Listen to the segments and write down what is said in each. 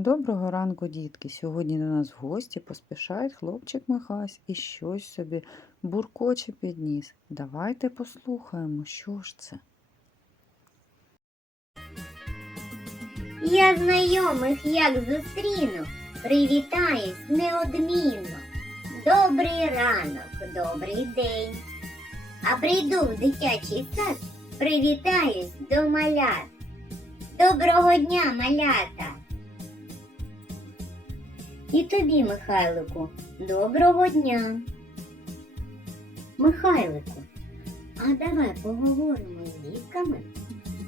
Доброго ранку, дітки! Сьогодні до нас в гості поспішає хлопчик Михась і щось собі буркоче підніс. Давайте послухаємо, що ж це. Я знайомих як зустріну, привітаюсь неодмінно. Добрий ранок, добрий день. А прийду в дитячий сад, привітаюсь до малят. Доброго дня, малята. І тобі, Михайлику, доброго дня. Михайлику, а давай поговоримо з дітками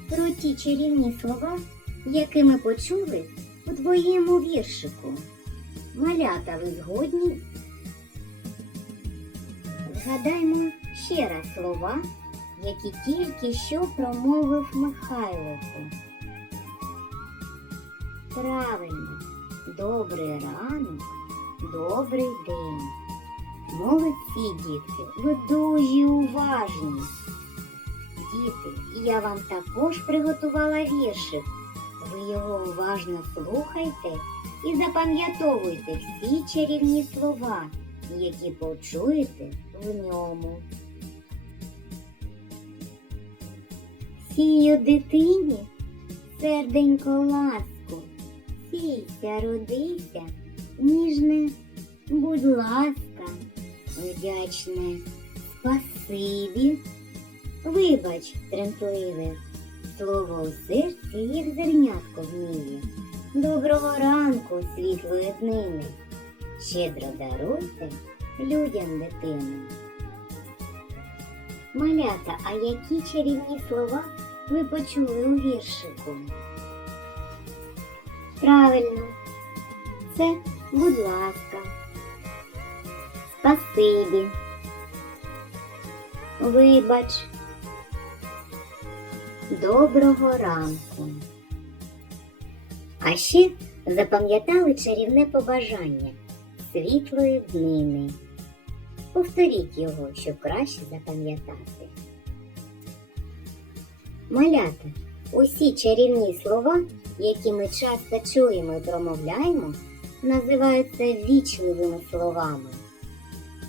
про ті чарівні слова, які ми почули у твоєму віршику. Малята, ви згодні? Згадаймо ще раз слова, які тільки що промовив Михайлику. Правильно, добрий ранок, добрий день. Молодці, дітки, ви дуже уважні. Діти, я вам також приготувала віршик. Ви його уважно слухайте і запам'ятовуйте всі чарівні слова, які почуєте в ньому. Сію дитині серденько ласку, сійся, родися, ніжне, будь ласка, вдячне, спасибі, вибач, тремтливе, слово у серці, як зернятко вміє. Доброго ранку, світлої днини, щедро даруйте людям дитину. Малята, а які чарівні слова ви почули у віршику? Правильно, це будь ласка, спасибі, вибач, доброго ранку. А ще запам'ятали чарівне побажання світлої днини. Повторіть його, щоб краще запам'ятати. Малята, усі чарівні слова, які ми часто чуємо і промовляємо, називаються вічливими словами.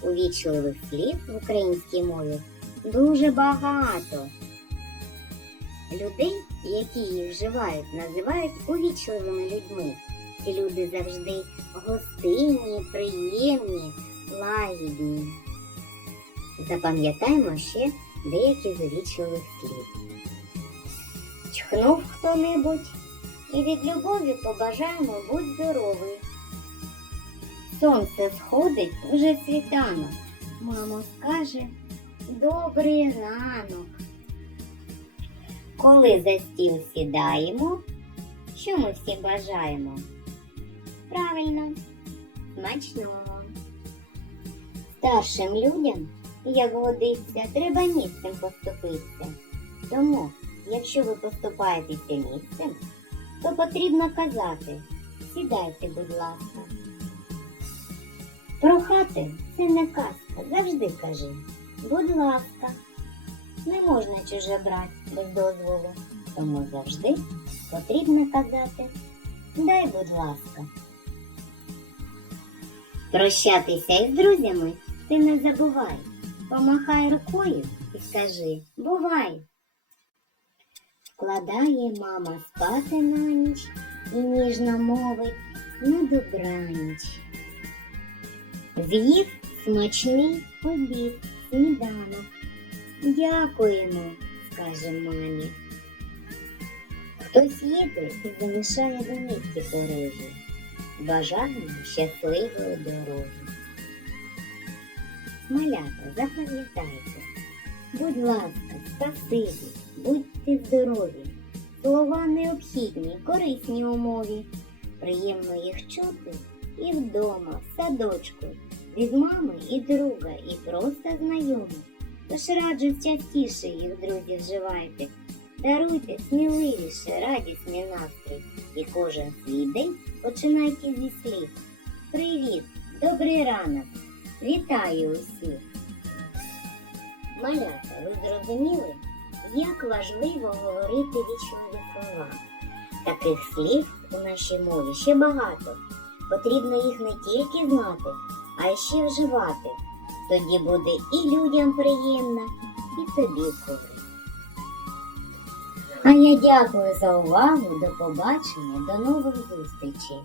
Увічливих слів в українській мові дуже багато. Людей, які їх вживають, називають увічливими людьми. Ці люди завжди гостинні, приємні, лагідні. Запам'ятаємо ще деякі з увічливих слів. Чхнув хто-небудь і від любові побажаємо будь здоровий. Сонце сходить вже світанок. Мамо скаже добрий ранок. Коли за стіл сідаємо, що ми всі бажаємо? Правильно, смачного. Старшим людям, як годиться, треба місцем поступитися. Тому, якщо ви поступаєтеся місцем, то потрібно казати сідайте, будь ласка. Прохати це не казка, завжди кажи, будь ласка. Не можна чуже брати без дозволу, тому завжди потрібно казати дай, будь ласка. Прощатися із друзями ти не забувай. Помахай рукою і скажи бувай. Вкладає мама спати на ніч і ніжно мовить на добраніч. З'їв смачний обід, сніданок. Дякуємо, скаже мамі. Хтось їде і залишає до місці порожі. Бажаємо щасливої дороги. Малята, запам'ятайте, будь ласка, спасибі, будьте здорові. Слова необхідні, корисні у мові. Приємно їх чути і вдома, в садочку, від мами і друга, і просто знайомих. Тож раджу частіше їх, друзі, вживайте. Даруйте сміливіше, радісний настрій. І кожен свій день починайте зі слів. Привіт, добрий ранок, вітаю усіх. Малята, ви зрозуміли, як важливо говорити вічливі слова. Таких слів у нашій мові ще багато. Потрібно їх не тільки знати, а ще вживати. Тоді буде і людям приємно, і тобі користь. А я дякую за увагу. До побачення, до нових зустрічей.